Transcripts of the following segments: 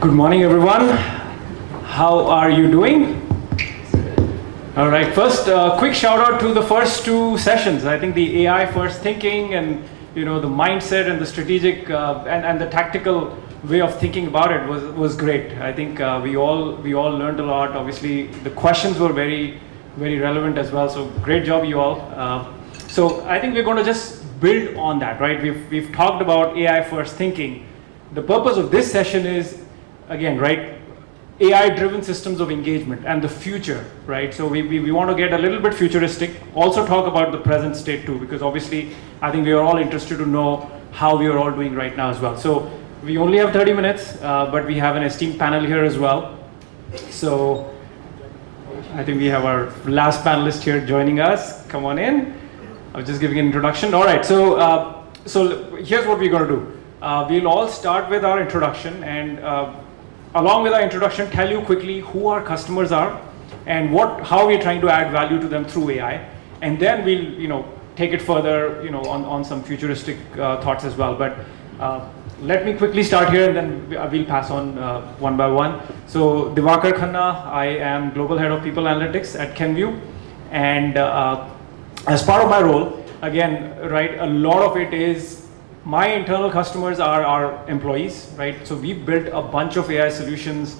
Good morning, everyone. How are you doing? All right, first, quick shout out to the first two sessions. I think the AI first thinking and the mindset and the strategic and the tactical way of thinking about it was great. I think we all learned a lot. Obviously, the questions were very relevant as well. So great job, you all. So I think we're going to just build on that, right? We've talked about AI first thinking. The purpose of this session is, again, right, AI-driven systems of engagement and the future, right? So we want to get a little bit futuristic, also talk about the present state too, because obviously I think we are all interested to know how we are all doing right now as well. So we only have 30 minutes, but we have an esteemed panel here as well. So I think we have our last panelist here joining us. Come on in. I was just giving an introduction. All right, so here's what we're going to do. We'll all start with our introduction, and along with our introduction, tell you quickly who our customers are and how we're trying to add value to them through AI. And then we'll take it further on some futuristic thoughts as well. But let me quickly start here, and then we'll pass on one by one. So Diwakar Khanna, I am Global Head of People Analytics at Kenview. And as part of my role, again, right, a lot of it is my internal customers are our employees, right? So we've built a bunch of AI solutions,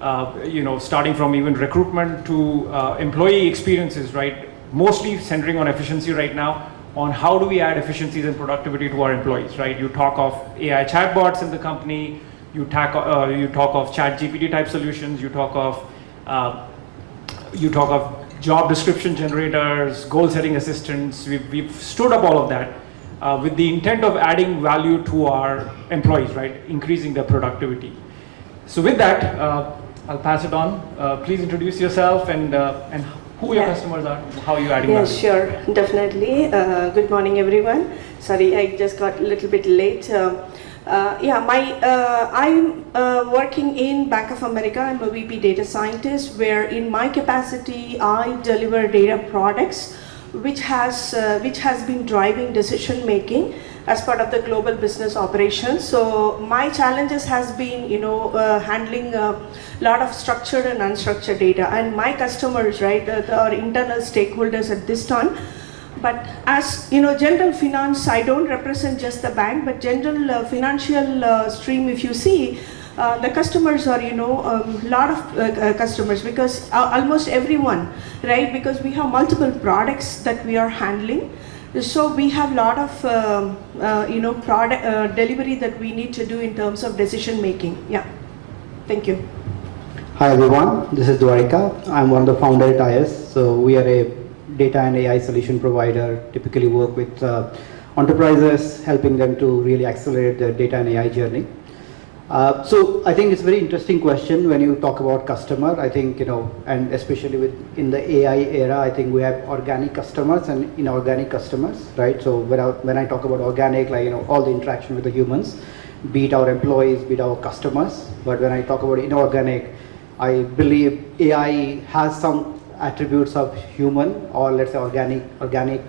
starting from even recruitment to employee experiences, right? Mostly centering on efficiency right now, on how do we add efficiencies and productivity to our employees, right? You talk of AI chatbots in the company, you talk of ChatGPT type solutions, you talk of job description generators, goal setting assistants. We've stood up all of that with the intent of adding value to our employees, right? Increasing their productivity. So with that, I'll pass it on. Please introduce yourself and who your customers are, how you're adding value. Yeah, sure, definitely. Good morning, everyone. Sorry, I just got a little bit late. I'm working in Bank of America. I'm a VP data scientist, where in my capacity, I deliver data products, which has been driving decision making as part of the global business operations. So my challenges has been, handling a lot of structured and unstructured data, and my customers, right, our internal stakeholders at this time. But as general finance, I don't represent just the bank, but general financial stream. If you see, the customers are lot of customers, because almost everyone, right? Because we have multiple products that we are handling. So we have a lot of product delivery that we need to do in terms of decision making. Yeah, thank you. Hi everyone, this is Dwarika. I'm one of the founders at IS. So we are a data and AI solution provider. Typically work with enterprises, helping them to really accelerate their data and AI journey. So I think it's a very interesting question when you talk about customer. I think, and especially in the AI era, I think we have organic customers and inorganic customers, right? So when I talk about organic, like, all the interaction with the humans, be it our employees, be it our customers. But when I talk about inorganic, I believe AI has some attributes of human, or let's say organic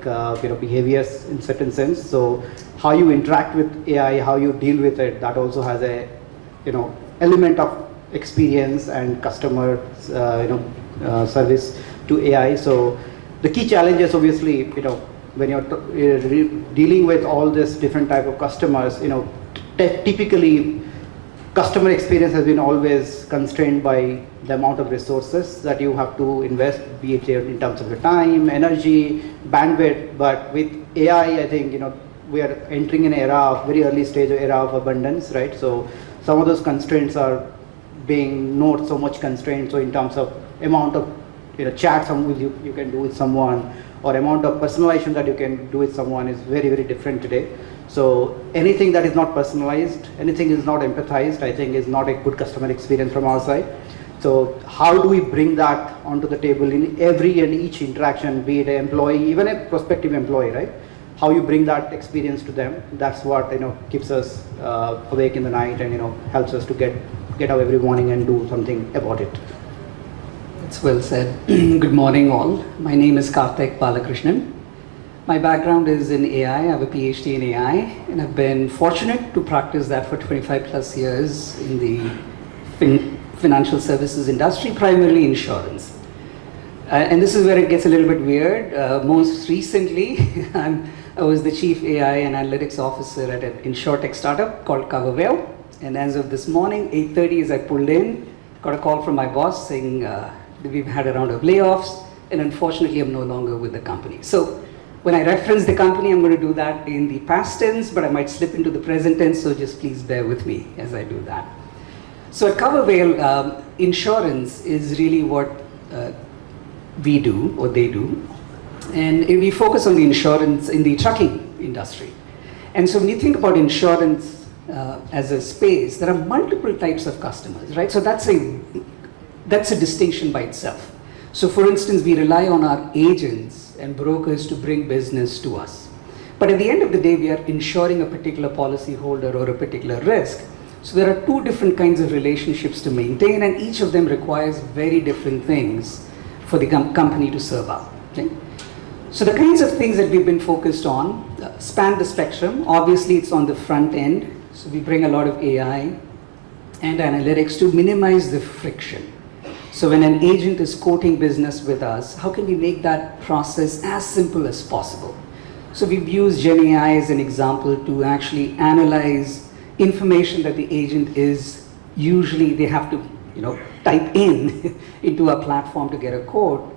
behaviors in certain sense. So how you interact with AI, how you deal with it, that also has a element of experience and customer service to AI. So the key challenge is obviously when you're dealing with all this different type of customers, typically customer experience has been always constrained by the amount of resources that you have to invest, be it in terms of your time, energy, bandwidth. But with AI, I think we are entering an very early stage era of abundance, right? So some of those constraints are being not so much constrained. So in terms of amount of chats you can do with someone, or amount of personalization that you can do with someone is very different today. So anything that is not personalized, anything is not empathized, I think is not a good customer experience from our side. So how do we bring that onto the table in every and each interaction, be it an employee, even a prospective employee, right? How you bring that experience to them, that's what keeps us awake in the night and helps us to get up every morning and do something about it. That's well said. Good morning all. My name is Karthik Balakrishnan. My background is in AI. I have a PhD in AI, and I've been fortunate to practice that for 25 plus years in the financial services industry, primarily insurance. And this is where it gets a little bit weird. Most recently, I was the Chief AI and Analytics Officer at an insurtech startup called CoverWell. And as of this morning, 8:30 as I pulled in, got a call from my boss saying that we've had a round of layoffs, and unfortunately I'm no longer with the company. So when I reference the company, I'm going to do that in the past tense, but I might slip into the present tense, so just please bear with me as I do that. So at CoverWell, insurance is really what we do, or they do. And we focus on the insurance in the trucking industry. And so when you think about insurance as a space, there are multiple types of customers, right? So that's a distinction by itself. So for instance, we rely on our agents and brokers to bring business to us. But at the end of the day, we are insuring a particular policyholder or a particular risk. So there are two different kinds of relationships to maintain, and each of them requires very different things for the company to serve out. Okay? So the kinds of things that we've been focused on span the spectrum. Obviously, it's on the front end. So we bring a lot of AI and analytics to minimize the friction. So when an agent is quoting business with us, how can we make that process as simple as possible? So we've used GenAI as an example to actually analyze information that the agent is usually, they have to type in into a platform to get a quote.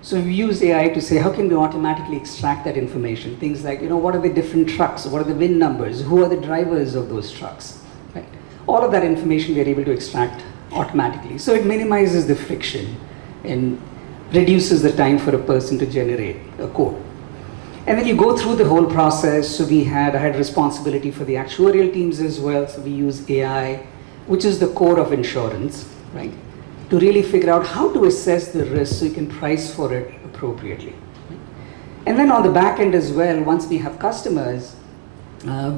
So we use AI to say, how can we automatically extract that information? Things like, what are the different trucks? What are the VIN numbers? Who are the drivers of those trucks? Right? All of that information we are able to extract automatically. So it minimizes the friction and reduces the time for a person to generate a quote. And then you go through the whole process. So I had responsibility for the actuarial teams as well. So we use AI, which is the core of insurance, right? To really figure out how to assess the risk so you can price for it appropriately. And then on the back end as well, once we have customers,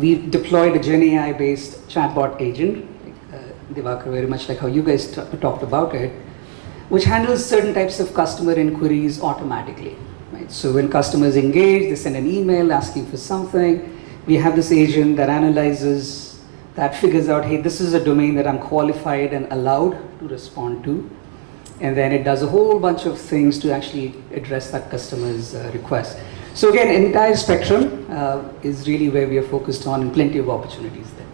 we've deployed a Gen AI-based chatbot agent, Divakar, very much like how you guys talked about it, which handles certain types of customer inquiries automatically. Right? So when customers engage, they send an email asking for something. We have this agent that analyzes, that figures out, hey, this is a domain that I'm qualified and allowed to respond to. And then it does a whole bunch of things to actually address that customer's request. So again, entire spectrum is really where we are focused on, and plenty of opportunities there.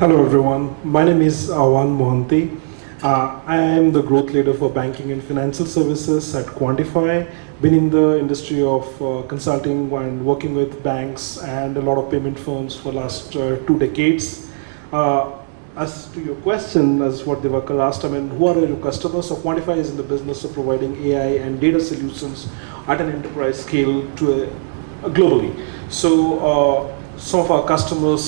Hello everyone, my name is Awan Mohanty. I am the growth leader for banking and financial services at Quantify. Been in the industry of consulting and working with banks and a lot of payment firms for the last 2 decades. As to your question, as what Divakar asked, who are your customers? So Quantify is in the business of providing AI and data solutions at an enterprise scale to globally. So some of our customers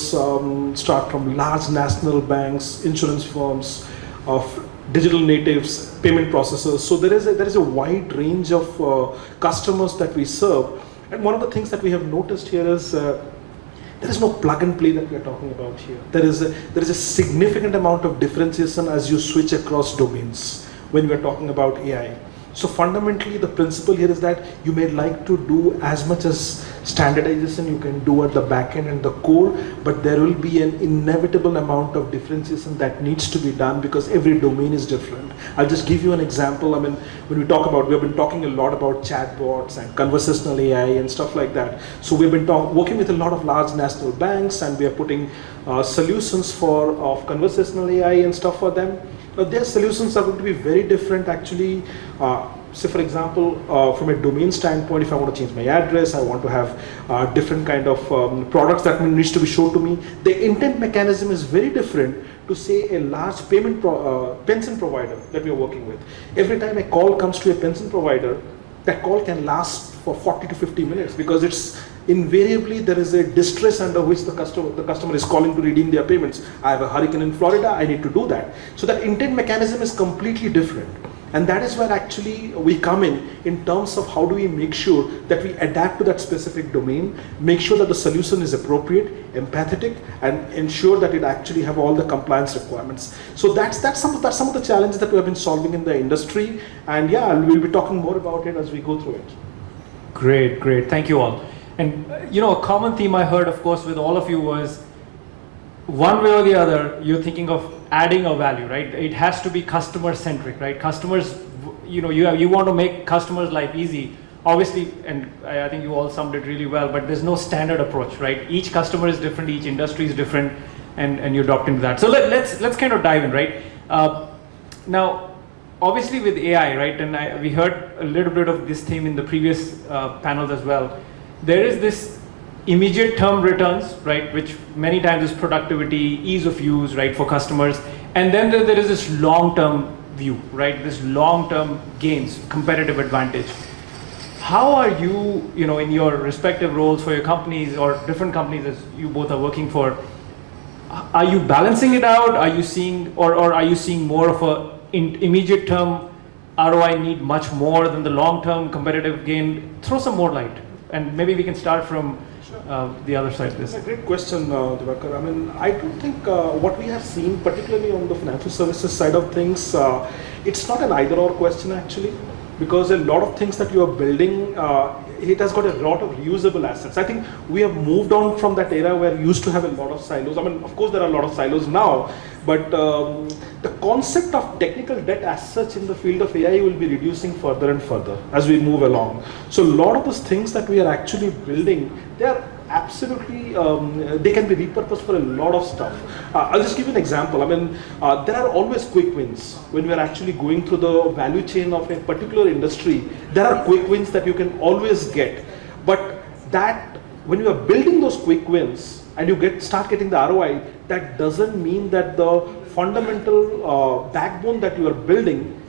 start from large national banks, insurance firms, of digital natives, payment processors. So there is a wide range of customers that we serve. And one of the things that we have noticed here is there is no plug and play that we are talking about here. There is a significant amount of differentiation as you switch across domains when we are talking about AI. So fundamentally, the principle here is that you may like to do as much as standardization you can do at the back end and the core, but there will be an inevitable amount of differentiation that needs to be done because every domain is different. I'll just give you an example. When we have been talking a lot about chatbots and conversational AI and stuff like that. So we've been working with a lot of large national banks, and we are putting solutions of conversational AI and stuff for them. Now, their solutions are going to be very different actually. So for example, from a domain standpoint, if I want to change my address, I want to have different kind of products that needs to be shown to me. The intent mechanism is very different to say a large pension provider that we are working with. Every time a call comes to a pension provider, that call can last for 40 to 50 minutes because it's invariably there is a distress under which the customer is calling to redeem their payments. I have a hurricane in Florida, I need to do that. So that intent mechanism is completely different. And that is where actually we come in terms of how do we make sure that we adapt to that specific domain, make sure that the solution is appropriate, empathetic, and ensure that it actually have all the compliance requirements. So that's some of the challenges that we have been solving in the industry. And yeah, we'll be talking more about it as we go through it. Great, thank you all. And a common theme I heard, of course, with all of you was one way or the other, you're thinking of adding a value, right? It has to be customer centric, right? Customers, you want to make customers' life easy, obviously, and I think you all summed it really well, but there's no standard approach, right? Each customer is different, each industry is different, and you adopt into that. So let's kind of dive in, right? Now, obviously with AI, right, and we heard a little bit of this theme in the previous panels as well, there is this immediate term returns, right, which many times is productivity, ease of use, right, for customers. And then there is this long-term view, right, this long-term gains, competitive advantage. How are you, in your respective roles for your companies or different companies as you both are working for, are you balancing it out? Are you seeing, or are you seeing more of a immediate term ROI need much more than the long-term competitive gain? Throw some more light. And maybe we can start from the other side of this. That's a great question, Diwakar. I mean, I don't think what we have seen, particularly on the financial services side of things, it's not an either-or question actually, because a lot of things that you are building, it has got a lot of reusable assets. I think we have moved on from that era where we used to have a lot of silos. I mean, of course, there are a lot of silos now, but the concept of technical debt as such in the field of AI will be reducing further and further as we move along. So a lot of those things that we are actually building, they are absolutely, they can be repurposed for a lot of stuff. I'll just give you an example. I mean, there are always quick wins. When we are actually going through the value chain of a particular industry, there are quick wins that you can always get. But that, when you are building those quick wins and you start getting the ROI, that doesn't mean that the fundamental backbone that you are building,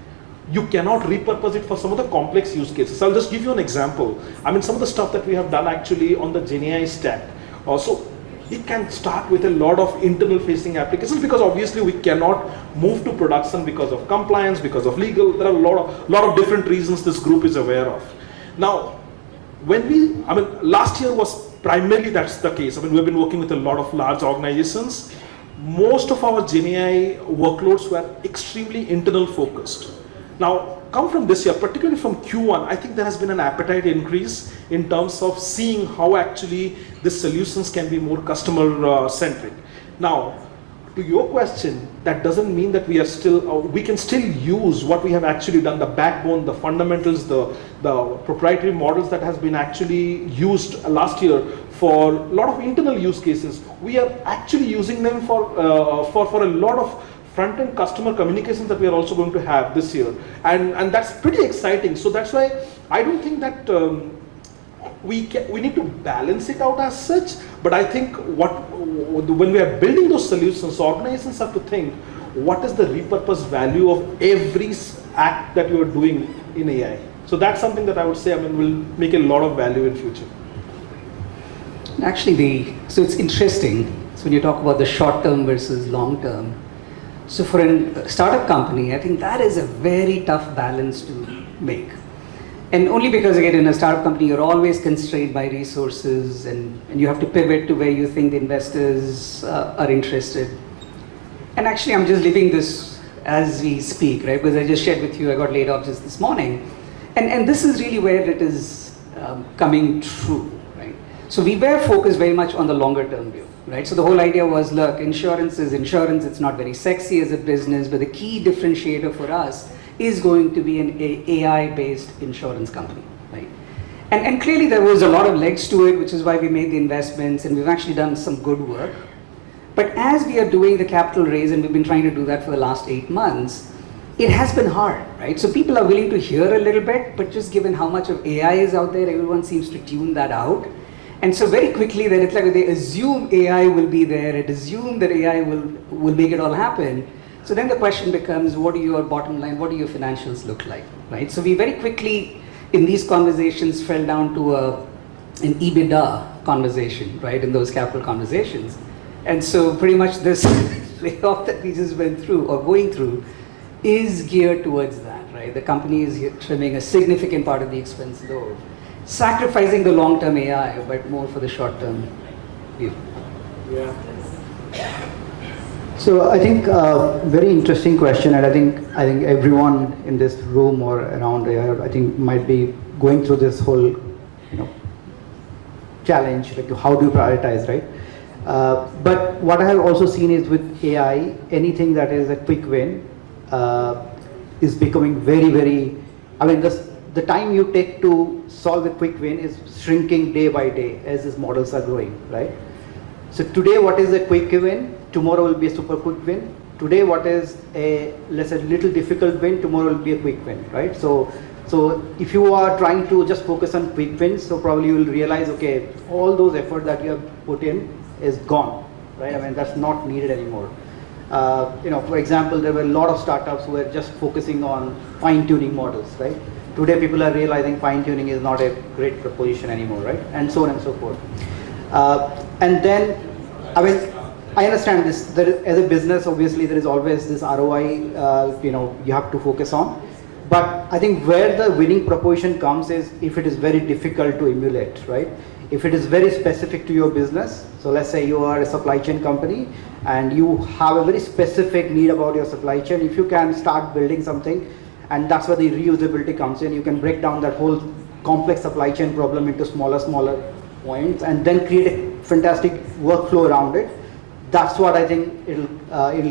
you cannot repurpose it for some of the complex use cases. I'll just give you an example. I mean, some of the stuff that we have done actually on the GenAI stack. Also, it can start with a lot of internal facing applications because obviously we cannot move to production because of compliance, because of legal. There are a lot of different reasons this group is aware of. Now, last year was primarily that's the case. I mean, we've been working with a lot of large organizations. Most of our GenAI workloads were extremely internal focused. Now, come from this year, particularly from Q1, I think there has been an appetite increase in terms of seeing how actually the solutions can be more customer centric. Now, to your question, that doesn't mean that we are still, we can still use what we have actually done, the backbone, the fundamentals, the proprietary models that has been actually used last year for a lot of internal use cases. We are actually using them for a lot of front-end customer communications that we are also going to have this year. And that's pretty exciting. So that's why I don't think that we need to balance it out as such, but I think when we are building those solutions, organizations have to think, what is the repurposed value of every act that you are doing in AI? So that's something that I would say, will make a lot of value in future. Actually, so it's interesting. So when you talk about the short term versus long term, so for a startup company, I think that is a very tough balance to make. And only because, again, in a startup company, you're always constrained by resources and you have to pivot to where you think the investors are interested. And actually, I'm just living this as we speak, right? Because I just shared with you, I got laid off just this morning. And this is really where it is coming true, right? So we were focused very much on the longer term view. Right? So the whole idea was, look, insurance is insurance. It's not very sexy as a business, but the key differentiator for us is going to be an AI-based insurance company, right? And clearly there was a lot of legs to it, which is why we made the investments, and we've actually done some good work. But as we are doing the capital raise, and we've been trying to do that for the last 8 months, it has been hard, right? So people are willing to hear a little bit, but just given how much of AI is out there, everyone seems to tune that out. And so very quickly, then it's like they assume AI will be there, and assume that AI will make it all happen. So then the question becomes, what do your bottom line, what do your financials look like, right? So we very quickly, in these conversations, fell down to an EBITDA conversation, right, in those capital conversations. And so pretty much this layoff that we just went through, or going through, is geared towards that, right? The company is trimming a significant part of the expense load, sacrificing the long-term AI, but more for the short-term view. Yeah. So I think very interesting question, and I think everyone in this room or around here, I think might be going through this whole challenge, like how do you prioritize, right? But what I have also seen is with AI, anything that is a quick win is becoming very, very, I mean, the time you take to solve a quick win is shrinking day by day as these models are growing, right? So today, what is a quick win? Tomorrow will be a super quick win. Today, what is a, let's say, little difficult win? Tomorrow will be a quick win, right? So if you are trying to just focus on quick wins, so probably you will realize, okay, all those effort that you have put in is gone, right? I mean, that's not needed anymore. For example, there were a lot of startups who were just focusing on fine-tuning models, right? Today, people are realizing fine-tuning is not a great proposition anymore, right? And so on and so forth. And then, I mean, I understand this. As a business, obviously, there is always this ROI, you have to focus on. But I think where the winning proposition comes is if it is very difficult to emulate, right? If it is very specific to your business, so let's say you are a supply chain company and you have a very specific need about your supply chain, if you can start building something, and that's where the reusability comes in, you can break down that whole complex supply chain problem into smaller points and then create a fantastic workflow around it. That's what I think it'll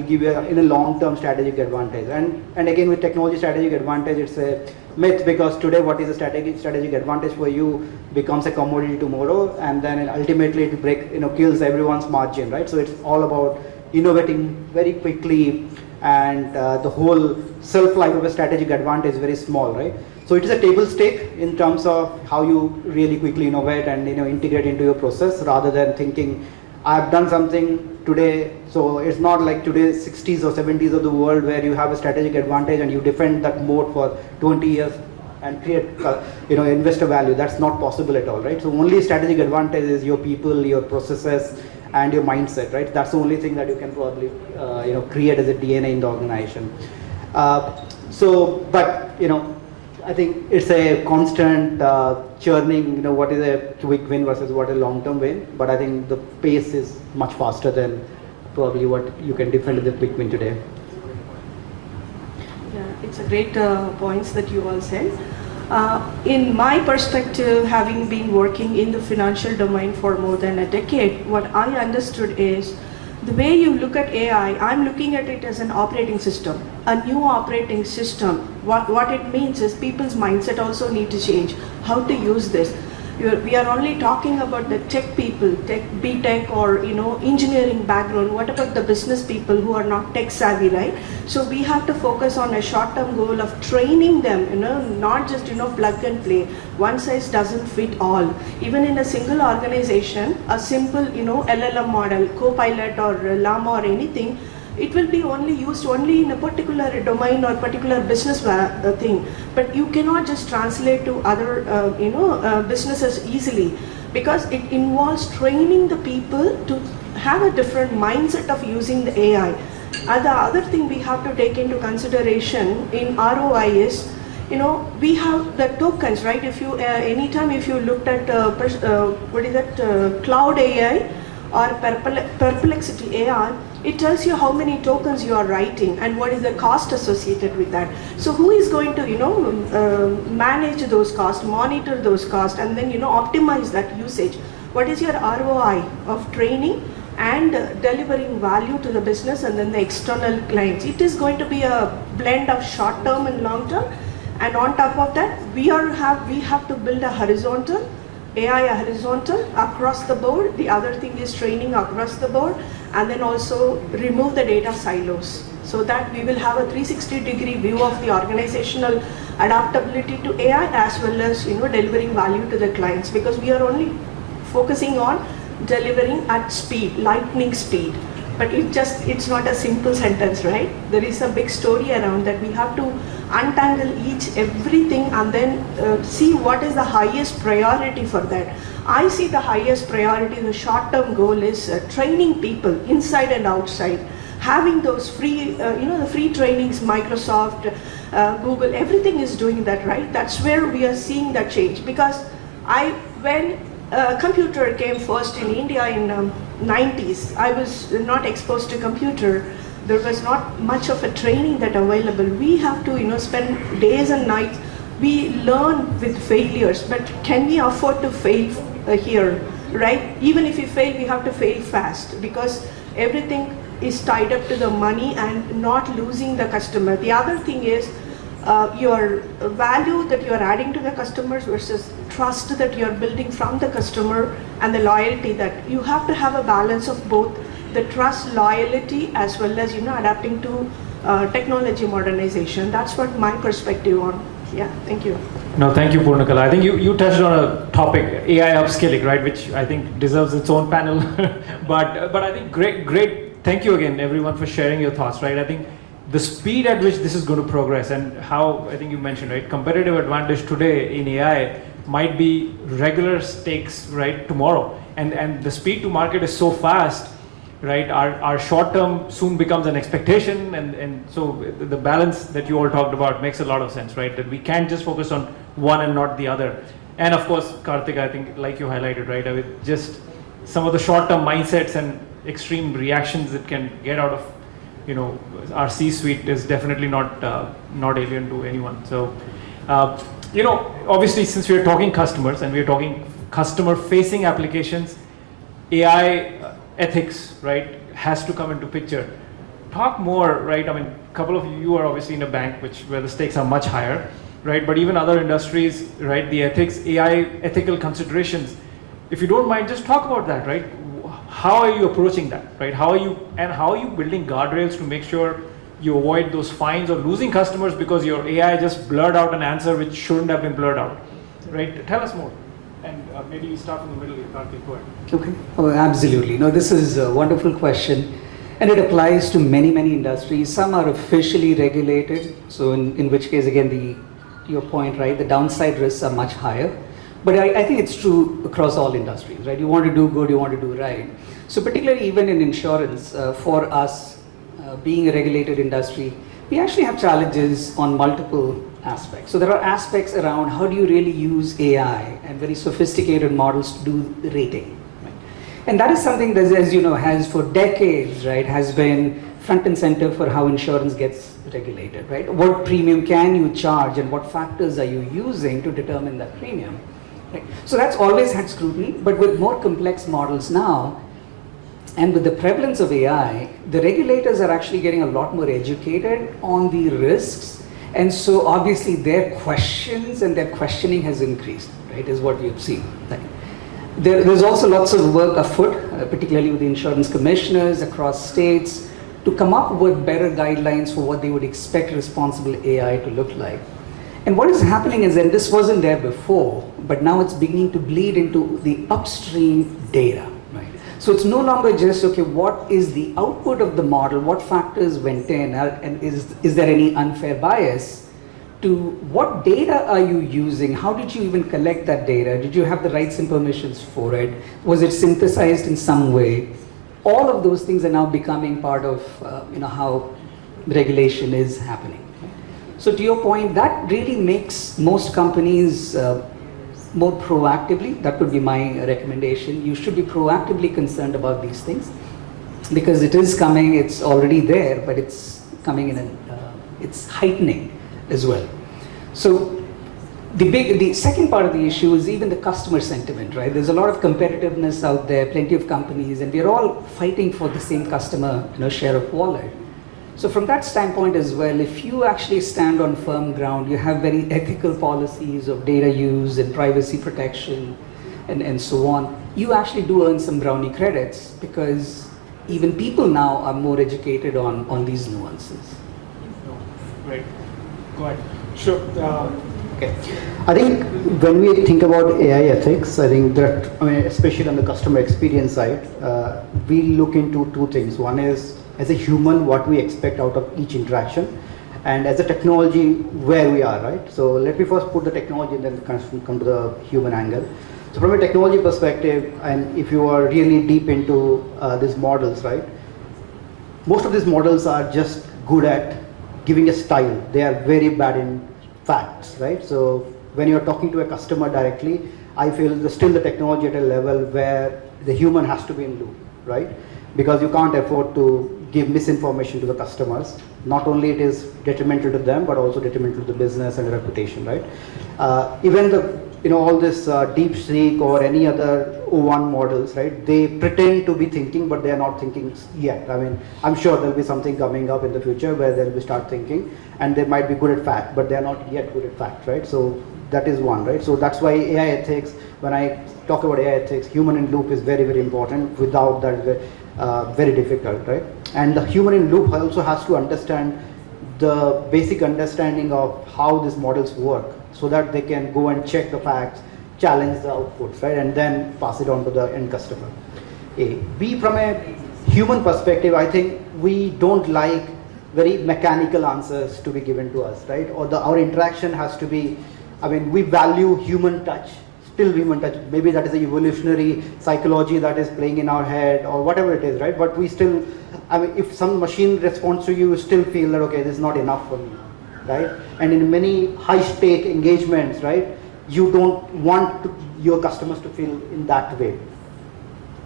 give you in a long-term strategic advantage. And again, with technology strategic advantage, it's a myth, because today what is a strategic advantage for you becomes a commodity tomorrow, and then ultimately it kills everyone's margin, right? So it's all about innovating very quickly, and the whole self-life of a strategic advantage is very small, right? So it is a table stake in terms of how you really quickly innovate and integrate into your process, rather than thinking, I've done something today. So it's not like today's 60s or 70s of the world where you have a strategic advantage and you defend that moat for 20 years and create investor value. That's not possible at all, right? So only strategic advantage is your people, your processes, and your mindset, right? That's the only thing that you can probably create as a DNA in the organization. I think it's a constant churning, what is a quick win versus what is a long-term win. But I think the pace is much faster than probably what you can defend as a quick win today. Yeah, it's a great points that you all said. In my perspective, having been working in the financial domain for more than a decade, what I understood is the way you look at AI, I'm looking at it as an operating system, a new operating system. What it means is people's mindset also need to change, how to use this. We are only talking about the tech people, B-tech or engineering background. What about the business people who are not tech savvy, right? So we have to focus on a short-term goal of training them, not just plug and play. One size doesn't fit all. Even in a single organization, a simple LLM model, Copilot or Llama or anything, it will be used only in a particular domain or particular business thing. But you cannot just translate to other businesses easily, because it involves training the people to have a different mindset of using the AI. And the other thing we have to take into consideration in ROI is, we have the tokens, right? If you anytime if you looked at Cloud AI or Perplexity AI, it tells you how many tokens you are writing and what is the cost associated with that. So who is going to manage those costs, monitor those costs, and then optimize that usage? What is your ROI of training and delivering value to the business and then the external clients? It is going to be a blend of short term and long term. And on top of that, we have to build a horizontal AI horizontal across the board. The other thing is training across the board, and then also remove the data silos, so that we will have a 360-degree view of the organizational adaptability to AI, as well as delivering value to the clients, because we are only focusing on delivering at speed, lightning speed. But it's not a simple sentence, right? There is a big story around that. We have to untangle everything and then see what is the highest priority for that. I see the highest priority, the short-term goal is training people inside and outside, having those free, the free trainings, Microsoft, Google, everything is doing that, right? That's where we are seeing that change. Because when computer came first in India in 90s, I was not exposed to computer. There was not much of a training that available. We have to spend days and nights. We learn with failures, but can we afford to fail here, right? Even if we fail, we have to fail fast because everything is tied up to the money and not losing the customer. The other thing is your value that you're adding to the customers versus trust that you're building from the customer and the loyalty that you have to have a balance of both the trust, loyalty, as well as adapting to technology modernization. That's what my perspective on. Yeah, thank you. No, thank you, Purnakala. I think you touched on a topic, AI upskilling, right, which I think deserves its own panel. but I think great. Thank you again, everyone, for sharing your thoughts, right? I think the speed at which this is going to progress and how, I think you mentioned, right, competitive advantage today in AI might be regular stakes, right, tomorrow. And the speed to market is so fast, right? Our short term soon becomes an expectation, and so the balance that you all talked about makes a lot of sense, right? That we can't just focus on one and not the other. And of course, Karthik, I think, like you highlighted, right? I mean, just some of the short term mindsets and extreme reactions that can get out of, our C-suite is definitely not alien to anyone. So, obviously, since we're talking customers and we're talking customer-facing applications, AI ethics, right, has to come into picture. Talk more, right? I mean, a couple of you are obviously in a bank, where the stakes are much higher, right? But even other industries, right? The ethics, AI ethical considerations. If you don't mind, just talk about that, right? How are you approaching that, right? How are you building guardrails to make sure you avoid those fines or losing customers because your AI just blurred out an answer which shouldn't have been blurred out, right? Tell us more. And maybe you start from the middle here, Karthik, go ahead. Okay, oh, absolutely. No, this is a wonderful question. And it applies to many, many industries. Some are officially regulated. So in which case, again, your point, right, the downside risks are much higher. But I think it's true across all industries, right? You want to do good, you want to do right. So particularly even in insurance, for us, being a regulated industry, we actually have challenges on multiple aspects. So there are aspects around how do you really use AI and very sophisticated models to do the rating. Right? And that is something that, as you know, has for decades, right, has been front and center for how insurance gets regulated, right? What premium can you charge and what factors are you using to determine that premium? Right? So that's always had scrutiny, but with more complex models now, and with the prevalence of AI, the regulators are actually getting a lot more educated on the risks. And so obviously their questions and their questioning has increased, right, is what we've seen. Right? There's also lots of work afoot, particularly with the insurance commissioners across states, to come up with better guidelines for what they would expect responsible AI to look like. And what is happening is, and this wasn't there before, but now it's beginning to bleed into the upstream data. Right? So it's no longer just, okay, what is the output of the model, what factors went in, and is there any unfair bias, to what data are you using, how did you even collect that data, did you have the rights and permissions for it, was it synthesized in some way? All of those things are now becoming part of how regulation is happening. So to your point, that really makes most companies more proactively, that would be my recommendation. You should be proactively concerned about these things because it is coming, it's already there, but it's coming in it's heightening as well. So the second part of the issue is even the customer sentiment, right? There's a lot of competitiveness out there, plenty of companies, and we're all fighting for the same customer share of wallet. So from that standpoint as well, if you actually stand on firm ground, you have very ethical policies of data use and privacy protection and so on, you actually do earn some brownie credits because even people now are more educated on these nuances. Right. Go ahead. Sure. Okay. I think when we think about AI ethics, I think that, especially on the customer experience side, we look into two things. One is, as a human, what we expect out of each interaction, and as a technology, where we are, right? So let me first put the technology and then come to the human angle. So from a technology perspective, and if you are really deep into these models, right? Most of these models are just good at giving a style. They are very bad in facts, right? So when you're talking to a customer directly, I feel still the technology at a level where the human has to be in loop, right? Because you can't afford to give misinformation to the customers. Not only it is detrimental to them, but also detrimental to the business and the reputation, right? Even all this DeepSeek or any other O1 models, right? They pretend to be thinking, but they are not thinking yet. I mean, I'm sure there'll be something coming up in the future where they'll be start thinking, and they might be good at fact, but they are not yet good at fact, right? So that is one, right? So that's why AI ethics, when I talk about AI ethics, human in loop is very, very important. Without that, very difficult, right? And the human in loop also has to understand the basic understanding of how these models work, so that they can go and check the facts, challenge the outputs, right, and then pass it on to the end customer. A. B, from a human perspective, I think we don't like very mechanical answers to be given to us, right? Or our interaction has to be, I mean, we value human touch, still human touch. Maybe that is the evolutionary psychology that is playing in our head or whatever it is, right? But we still, I mean, if some machine responds to you, you still feel that, okay, this is not enough for me, right? And in many high-stake engagements, right, you don't want your customers to feel in that way.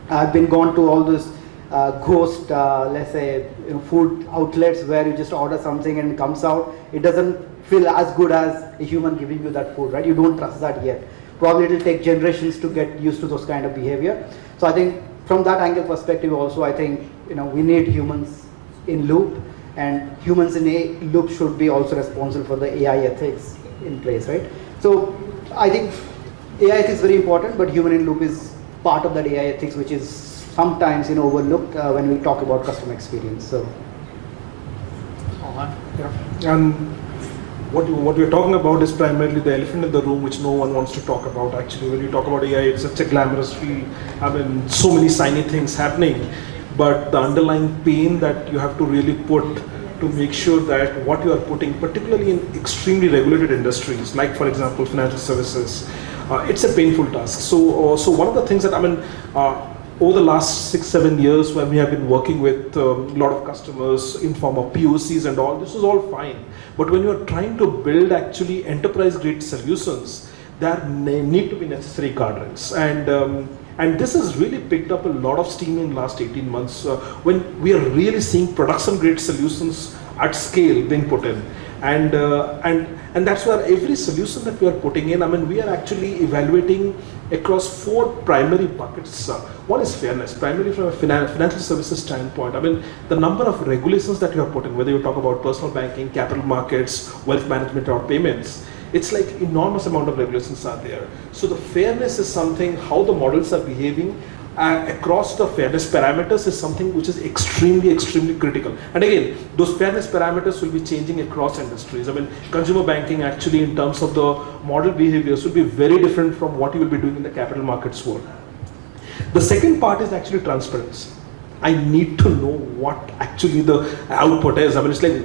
I've been gone to all those ghost, let's say, food outlets where you just order something and it comes out. It doesn't feel as good as a human giving you that food, right? You don't trust that yet. Probably it'll take generations to get used to those kind of behavior. So I think from that angle perspective also, I think we need humans in loop, and humans in a loop should be also responsible for the AI ethics in place, right? So I think AI ethics is very important, but human in loop is part of that AI ethics, which is sometimes overlooked when we talk about customer experience. So, Yeah. And what we're talking about is primarily the elephant in the room, which no one wants to talk about. Actually, when you talk about AI, it's such a glamorous field. I mean, so many shiny things happening, but the underlying pain that you have to really put to make sure that what you are putting, particularly in extremely regulated industries, like for example financial services, it's a painful task. So one of the things that over the last 6-7 years, when we have been working with a lot of customers in form of POCs and all, this is all fine. But when you are trying to build actually enterprise-grade solutions, there need to be necessary guardrails. And this has really picked up a lot of steam in the last 18 months when we are really seeing production-grade solutions at scale being put in. And that's where every solution that we are putting in, I mean, we are actually evaluating across 4 primary buckets. One is fairness, primarily from a financial services standpoint. I mean, the number of regulations that you are putting, whether you talk about personal banking, capital markets, wealth management, or payments, it's like enormous amount of regulations are there. So the fairness is something, how the models are behaving across the fairness parameters is something which is extremely, extremely critical. And again, those fairness parameters will be changing across industries. I mean, consumer banking actually in terms of the model behaviors will be very different from what you will be doing in the capital markets world. The second part is actually transparency. I need to know what actually the output is. I mean, it's like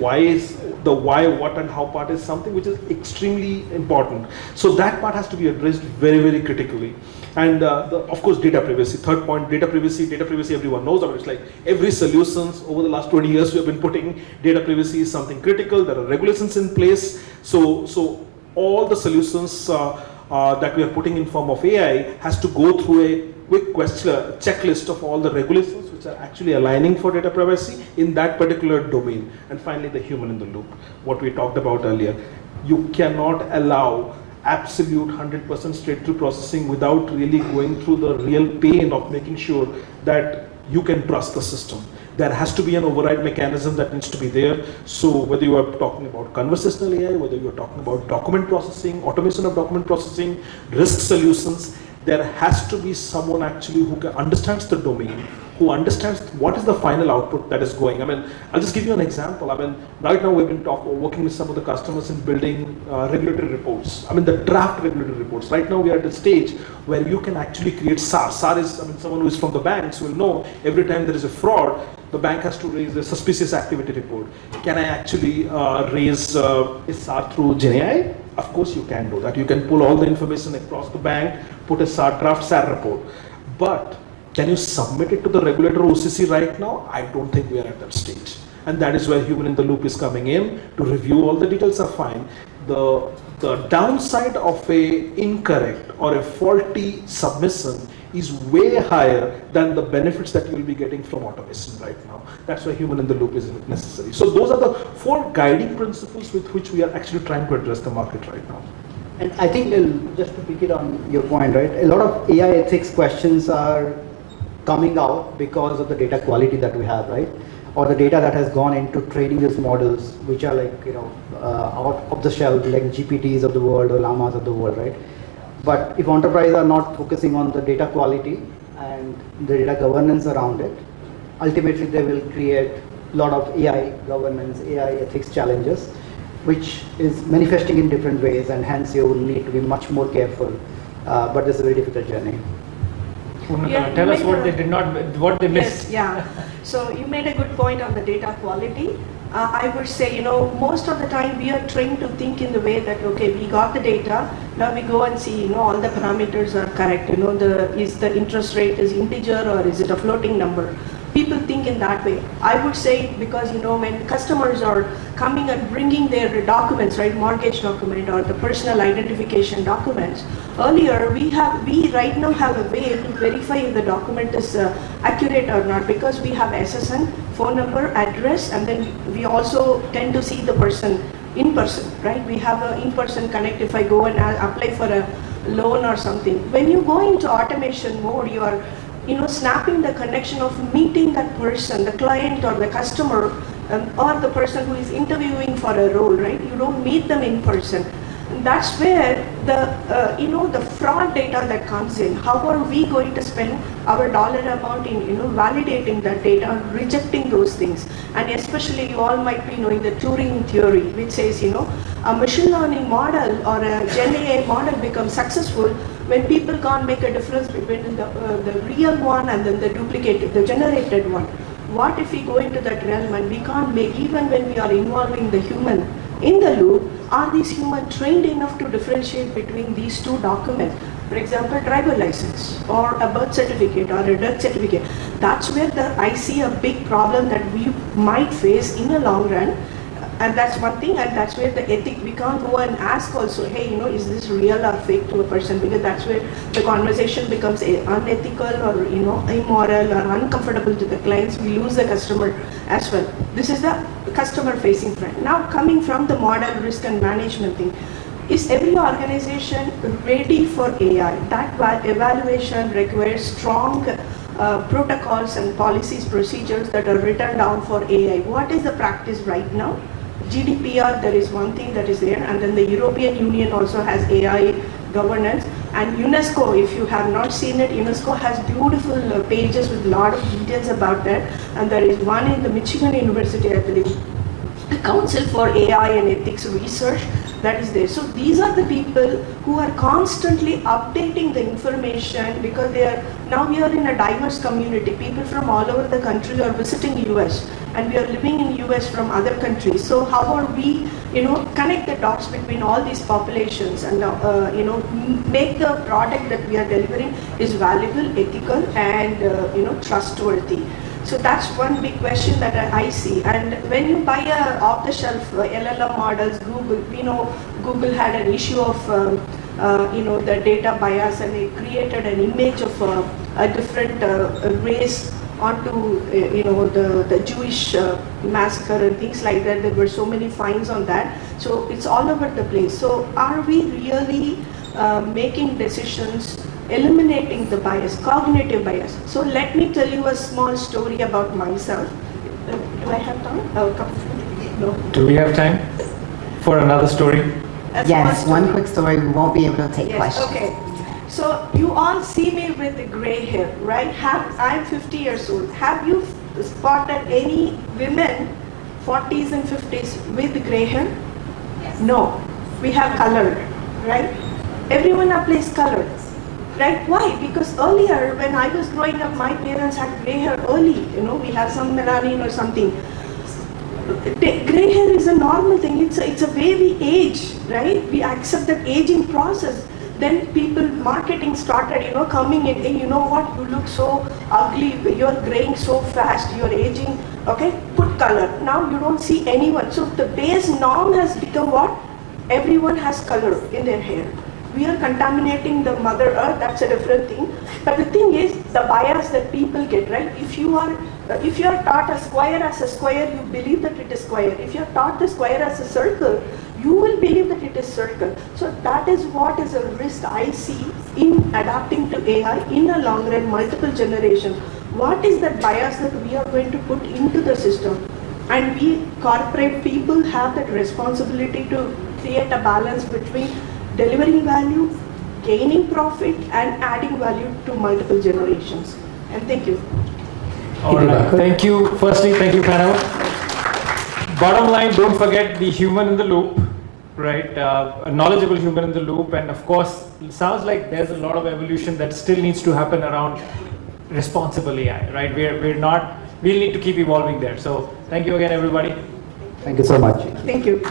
the why, what, and how part is something which is extremely important. So that part has to be addressed very, very critically. And of course, data privacy. Third point, data privacy. Data privacy, everyone knows about it. It's like every solutions over the last 20 years we have been putting data privacy is something critical. There are regulations in place. So all the solutions that we are putting in form of AI has to go through a quick checklist of all the regulations which are actually aligning for data privacy in that particular domain. And finally, the human in the loop, what we talked about earlier. You cannot allow absolute 100% straight-through processing without really going through the real pain of making sure that you can trust the system. There has to be an override mechanism that needs to be there. So whether you are talking about conversational AI, whether you are talking about document processing, automation of document processing, risk solutions, there has to be someone actually who understands the domain, who understands what is the final output that is going. I mean, I'll just give you an example. I mean, right now we've been working with some of the customers in building regulatory reports. I mean, the draft regulatory reports. Right now we are at a stage where you can actually create SAR. SAR is, I mean, someone who is from the banks will know every time there is a fraud, the bank has to raise a suspicious activity report. Can I actually raise a SAR through GenAI? Of course you can do that. You can pull all the information across the bank, put a draft SAR report. But can you submit it to the regulator OCC right now? I don't think we are at that stage. And that is where human in the loop is coming in to review all the details are fine. The downside of a incorrect or a faulty submission is way higher than the benefits that you will be getting from automation right now. That's why human in the loop is necessary. So those are the 4 guiding principles with which we are actually trying to address the market right now. And I think, just to pick it on your point, right, a lot of AI ethics questions are coming out because of the data quality that we have, right? Or the data that has gone into training these models, which are like, out of the shelf, like GPTs of the world or llamas of the world, right? But if enterprises are not focusing on the data quality and the data governance around it, ultimately they will create a lot of AI governance, AI ethics challenges, which is manifesting in different ways, and hence you will need to be much more careful. But it's a very difficult journey. Purnaka, tell us what they did not, what they missed. Yes, yeah. So you made a good point on the data quality. I would say, most of the time we are trained to think in the way that, okay, we got the data, now we go and see, all the parameters are correct. Is the interest rate is integer or is it a floating number? People think in that way. I would say because, when customers are coming and bringing their documents, right, mortgage document or the personal identification documents, earlier we right now have a way to verify if the document is accurate or not, because we have SSN, phone number, address, and then we also tend to see the person in person, right? We have an in-person connect if I go and apply for a loan or something. When you go into automation mode, you are snapping the connection of meeting that person, the client or the customer, or the person who is interviewing for a role, right? You don't meet them in person. And that's where the fraud data that comes in. How are we going to spend our dollar amount in, validating that data, rejecting those things? And especially you all might be knowing the Turing theory, which says, a machine learning model or a Gen AI model becomes successful when people can't make a difference between the real one and then the duplicated, the generated one. What if we go into that realm and we can't make, even when we are involving the human in the loop, are these humans trained enough to differentiate between these two documents? For example, driver license or a birth certificate or a death certificate. That's where I see a big problem that we might face in the long run. And that's one thing, and that's where the ethic, we can't go and ask also, hey, is this real or fake to a person? Because that's where the conversation becomes unethical or, immoral or uncomfortable to the clients. We lose the customer as well. This is the customer facing front. Now coming from the model risk and management thing, is every organization ready for AI? That evaluation requires strong protocols and policies, procedures that are written down for AI. What is the practice right now? GDPR, there is one thing that is there, and then the European Union also has AI governance, and UNESCO, if you have not seen it, UNESCO has beautiful pages with a lot of details about that, and there is one in the Michigan University, I believe, the Council for AI and Ethics Research, that is there. So these are the people who are constantly updating the information, because now we are in a diverse community. People from all over the country are visiting US, and we are living in US from other countries. So how are we, connect the dots between all these populations and, make the product that we are delivering is valuable, ethical, and, trustworthy. So that's one big question that I see. And when you buy a off-the-shelf LLM models, Google had an issue of the data bias, and they created an image of a different race onto the Jewish massacre and things like that. There were so many fines on that. So it's all over the place. So are we really making decisions, eliminating the bias, cognitive bias? So let me tell you a small story about myself. Do I have time? No. Do we have time for another story? Yes, one quick story. We won't be able to take Yes, questions. okay. So you all see me with the gray hair, right? I'm 50 years old. Have you spotted any women, 40s and 50s, with gray hair? Yes. No. We have colored, right? Everyone applies color, right? Why? Because earlier, when I was growing up, my parents had gray hair early. We have some melanin or something. Gray hair is a normal thing. It's a way we age, right? We accept that aging process. Then marketing started, coming in, hey, you know what, you look so ugly, you're graying so fast, you're aging, okay, put color. Now you don't see anyone. So the base norm has become what? Everyone has color in their hair. we are contaminating the Mother Earth, that's a different thing. But the thing is, the bias that people get, right? If you are taught a square as a square, you believe that it is square. If you are taught the square as a circle, you will believe that it is circle. So that is what is a risk I see in adapting to AI in the long run, multiple generations. What is that bias that we are going to put into the system? And we corporate people have that responsibility to create a balance between delivering value, gaining profit, and adding value to multiple generations. And thank you. All right. Thank you. Firstly, thank you, panel. Bottom line, don't forget the human in the loop, right? A knowledgeable human in the loop. And of course, it sounds like there's a lot of evolution that still needs to happen around responsible AI, right? We'll need to keep evolving there. So thank you again, everybody. Thank you so much. Thank you.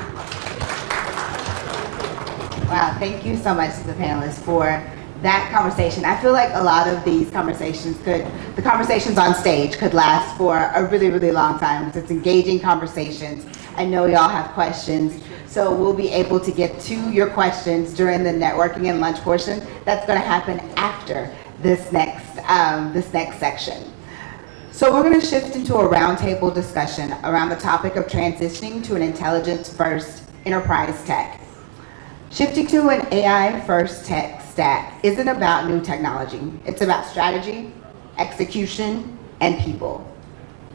Wow, thank you so much to the panelists for that conversation. I feel like a lot of these conversations the conversations on stage could last for a really, really long time. It's engaging conversations. I know y'all have questions, so we'll be able to get to your questions during the networking and lunch portion. That's going to happen after this next section. So we're going to shift into a roundtable discussion around the topic of transitioning to an intelligence-first enterprise tech. Shifting to an AI-first tech stack isn't about new technology. It's about strategy, execution, and people.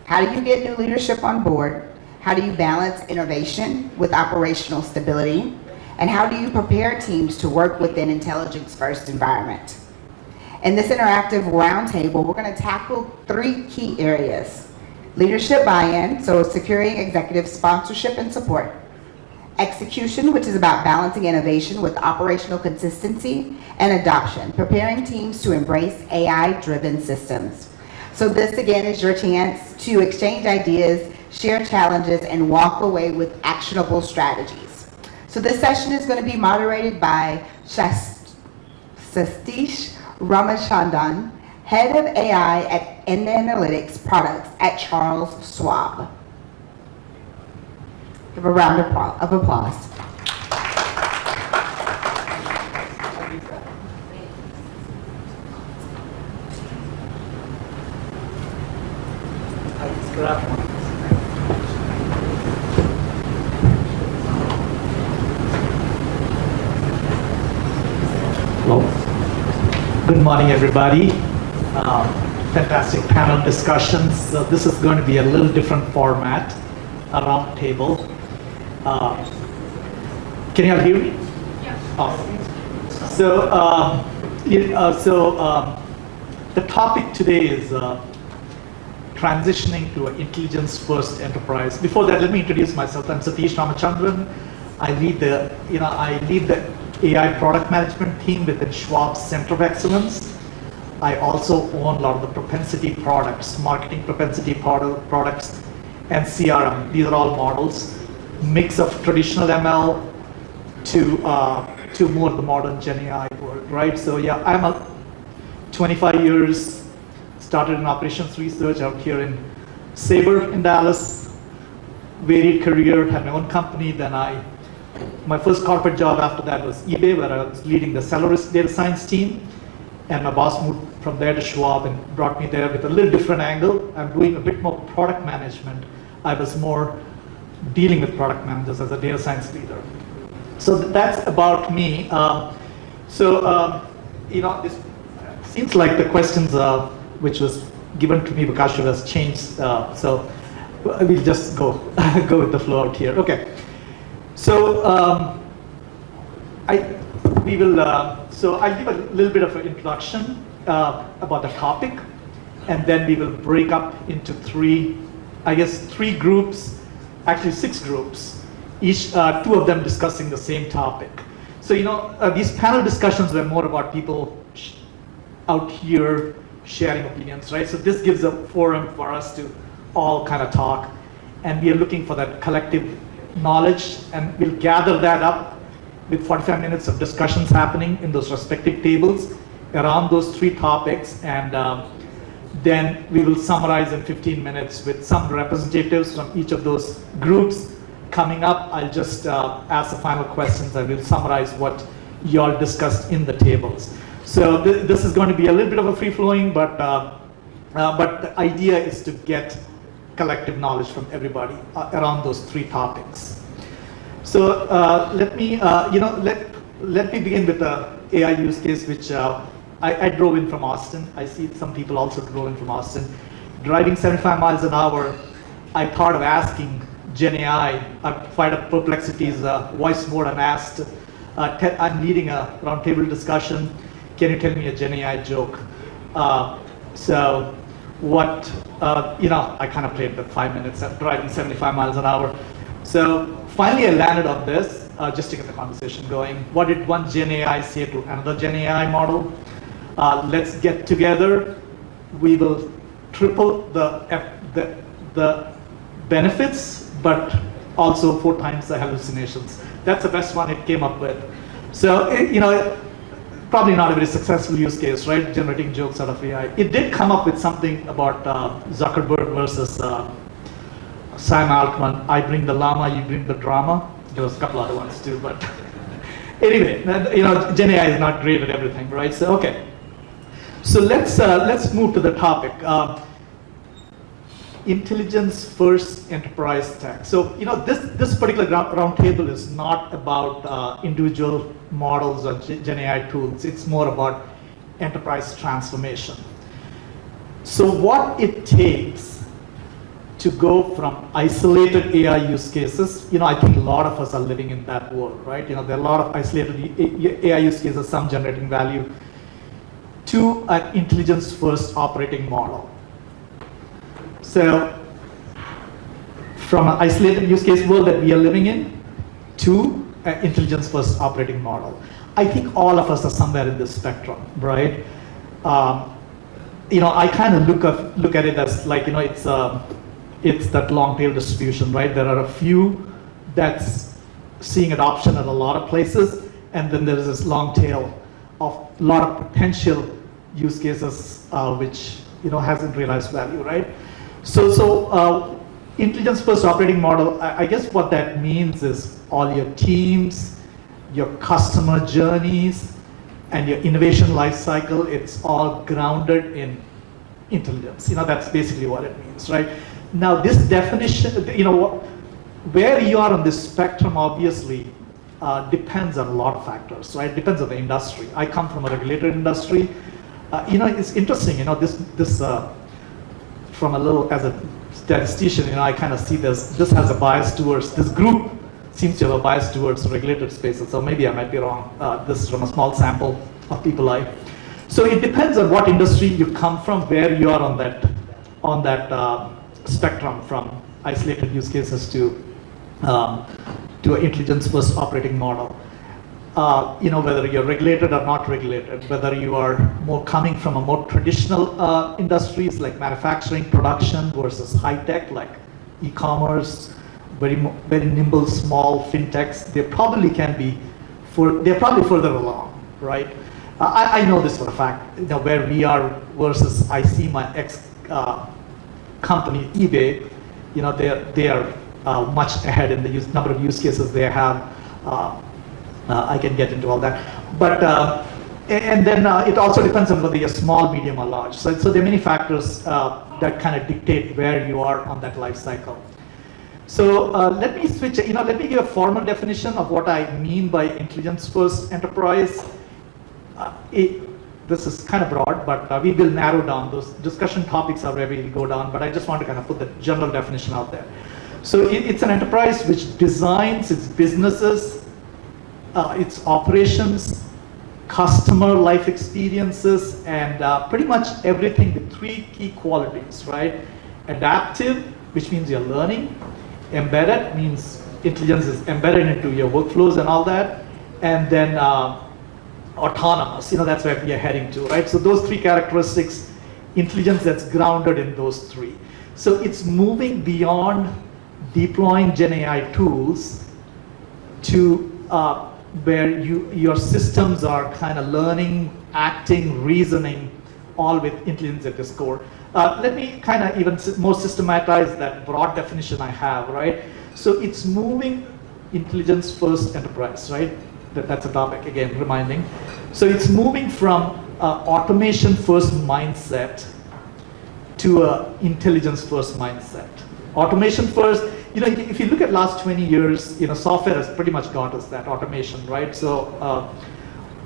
How do you get new leadership on board? How do you balance innovation with operational stability? And how do you prepare teams to work within intelligence-first environment? In this interactive roundtable, we're going to tackle 3 key areas. Leadership buy-in, so securing executive sponsorship and support. Execution, which is about balancing innovation with operational consistency, and adoption, preparing teams to embrace AI-driven systems. So this, again, is your chance to exchange ideas, share challenges, and walk away with actionable strategies. So this session is going to be moderated by Satish Ramachandran, Head of AI and Analytics Products at Charles Schwab. Give a round of applause. Good morning, everybody. Fantastic panel discussions. So this is going to be a little different format, a round table. Can you all hear me? Yeah. Awesome. So, the topic today is transitioning to an intelligence-first enterprise. Before that, let me introduce myself. I'm Satish Ramachandran. I lead the AI product management team within Schwab's Center of Excellence. I also own a lot of the propensity products, marketing propensity products, and CRM. These are all models, mix of traditional ML to more the modern Gen AI world, right? So yeah, I'm 25 years, started in operations research out here in Sabre in Dallas, varied career, had my own company, then my first corporate job after that was eBay, where I was leading the seller risk data science team. And my boss moved from there to Schwab and brought me there with a little different angle. I'm doing a bit more product management. I was more dealing with product managers as a data science leader. So that's about me. It seems like the questions which was given to me, Bakash, has changed. So we'll just go with the flow out here. Okay. So I'll give a little bit of an introduction about the topic, and then we will break up into three groups, actually 6 groups, each 2 of them discussing the same topic. So these panel discussions were more about people out here sharing opinions, right? So this gives a forum for us to all kind of talk, and we are looking for that collective knowledge, and we'll gather that up with 45 minutes of discussions happening in those respective tables around those 3 topics, and then we will summarize in 15 minutes with some representatives from each of those groups coming up. I'll just ask the final questions. I will summarize what you all discussed in the tables. So this is going to be a little bit of a free-flowing, but the idea is to get collective knowledge from everybody around those 3 topics. So let me begin with the AI use case, which I drove in from Austin. I see some people also drove in from Austin. Driving 75 miles an hour, I thought of asking Gen AI. I fired up Perplexity's voice mode and asked, I'm leading a roundtable discussion. Can you tell me a Gen AI joke? So what, I kind of played the 5 minutes of driving 75 miles an hour. So finally I landed on this, just to get the conversation going. What did one Gen AI say to another Gen AI model? Let's get together. We will triple the benefits, but also 4 times the hallucinations. That's the best one it came up with. So, probably not a very successful use case, right? Generating jokes out of AI. It did come up with something about Zuckerberg versus Sam Altman. I bring the llama, you bring the drama. There was a couple other ones too, but anyway, Gen AI is not great at everything, right? So, okay. So let's move to the topic. Intelligence first enterprise tech. So this particular roundtable is not about individual models or Gen AI tools. It's more about enterprise transformation. So what it takes to go from isolated AI use cases, I think a lot of us are living in that world, right? There are a lot of isolated AI use cases, some generating value, to an intelligence first operating model. So from an isolated use case world that we are living in to an intelligence first operating model. I think all of us are somewhere in this spectrum, right? I kind of look at it as like, it's that long tail distribution, right? There are a few that's seeing adoption at a lot of places, and then there's this long tail of a lot of potential use cases which hasn't realized value, right? So intelligence first operating model, I guess what that means is all your teams, your customer journeys, and your innovation life cycle, it's all grounded in intelligence. That's basically what it means, right? Now this definition, where you are on this spectrum obviously depends on a lot of factors, right? Depends on the industry. I come from a regulated industry. It's interesting, this from a little, as a statistician, I kind of see this has a bias towards, this group seems to have a bias towards regulated spaces, so maybe I might be wrong. This is from a small sample of people So it depends on what industry you come from, where you are on that spectrum from isolated use cases to an intelligence first operating model. Whether you're regulated or not regulated, whether you are more coming from a more traditional industries like manufacturing, production versus high tech like e-commerce, very nimble, small fintechs, they probably they're probably further along, right? I know this for a fact, where we are versus I see my ex company, eBay, they are much ahead in the number of use cases they have. I can get into all that, but and then it also depends on whether you're small, medium, or large. So there are many factors that kind of dictate where you are on that life cycle. So let me switch. Let me give a formal definition of what I mean by intelligence first enterprise. This is kind of broad, but we will narrow down. Those discussion topics are where we will go down, but I just want to kind of put the general definition out there. So it's an enterprise which designs its businesses, its operations, customer life experiences, and pretty much everything with 3 key qualities, right? Adaptive, which means you're learning. Embedded means intelligence is embedded into your workflows and all that. And then autonomous, that's where we are heading to, right? So those 3 characteristics, intelligence that's grounded in those 3. So it's moving beyond deploying Gen AI tools to where your systems are kind of learning, acting, reasoning, all with intelligence at its core. Let me kind of even more systematize that broad definition I have, right? So it's moving intelligence first enterprise, right? that's a topic, again, reminding. So it's moving from automation first mindset to a intelligence first mindset. Automation first, if you look at last 20 years, software has pretty much got us that automation, right? So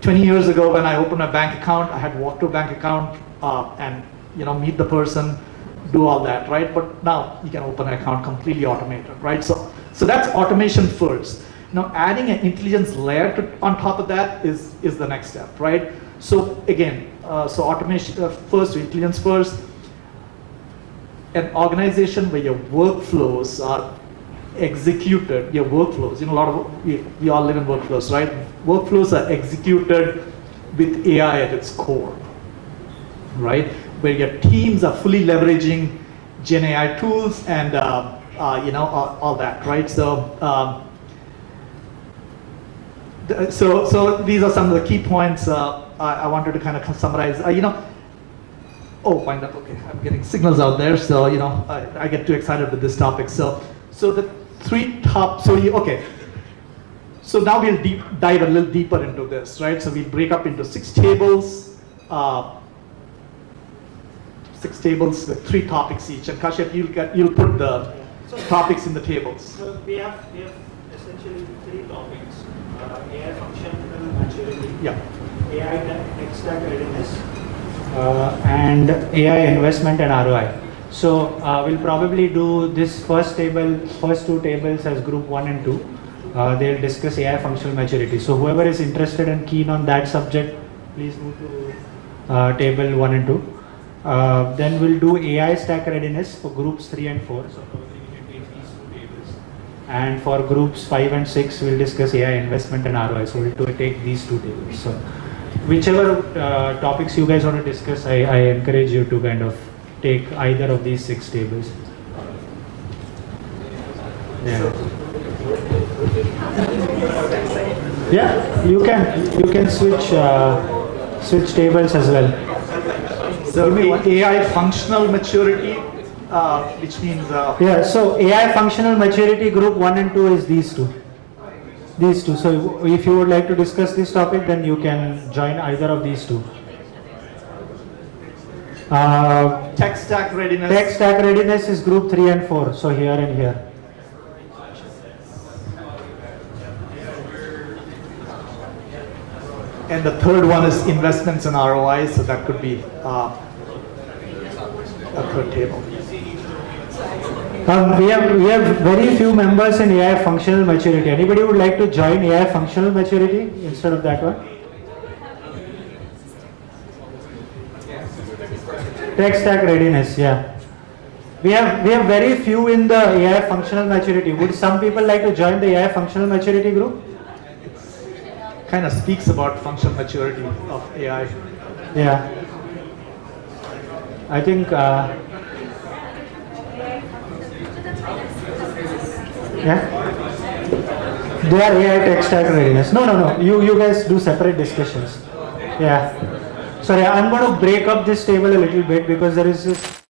20 years ago when I opened a bank account, I had to walk to a bank account and meet the person, do all that, right? But now you can open an account completely automated, right? So that's automation first. Now adding an intelligence layer on top of that is the next step, right? So again, so automation first, intelligence first. An organization where your workflows are executed, a lot of, we all live in workflows, right? Workflows are executed with AI at its core, right? Where your teams are fully leveraging Gen AI tools and all that, right? So these are some of the key points I wanted to kind of summarize. Oh, wind up. Okay, I'm getting signals out there, so I get too excited with this topic. So the three top. Okay. So now we'll dive a little deeper into this, right? So we'll break up into 6 tables. 6 tables with 3 topics each. And Kashyap, you'll put the topics in the tables. So we have essentially 3 topics: AI functional maturity, Yeah. AI tech stack readiness, and AI investment and ROI. So we'll probably do this first 2 tables as group 1 and 2. They'll discuss AI functional maturity. So whoever is interested and keen on that subject, please move to table 1 and 2. Then we'll do AI stack readiness for groups 3 and 4. So probably we can take these 2 tables. And for groups 5 and 6, we'll discuss AI investment and ROI. So we'll take these 2 tables. So whichever topics you guys want to discuss, I encourage you to kind of take either of these 6 tables. Yeah, you can switch tables as well. So AI functional maturity, which means So AI functional maturity group 1 and 2 is these 2. These 2. So if you would like to discuss this topic, then you can join either of these 2. tech stack readiness. Tech stack readiness is group 3 and 4. So here and here. And the third one is investments and ROI, so that could be a third table. We have very few members in AI functional maturity. Anybody would like to join AI functional maturity instead of that one? Tech stack readiness, yeah. We have very few in the AI functional maturity. Would some people like to join the AI functional maturity group? Kind of speaks about functional maturity of AI. Yeah. I think they are AI tech stack readiness. No. You guys do separate discussions. Yeah. Sorry, I'm going to break up this table a little bit because there is this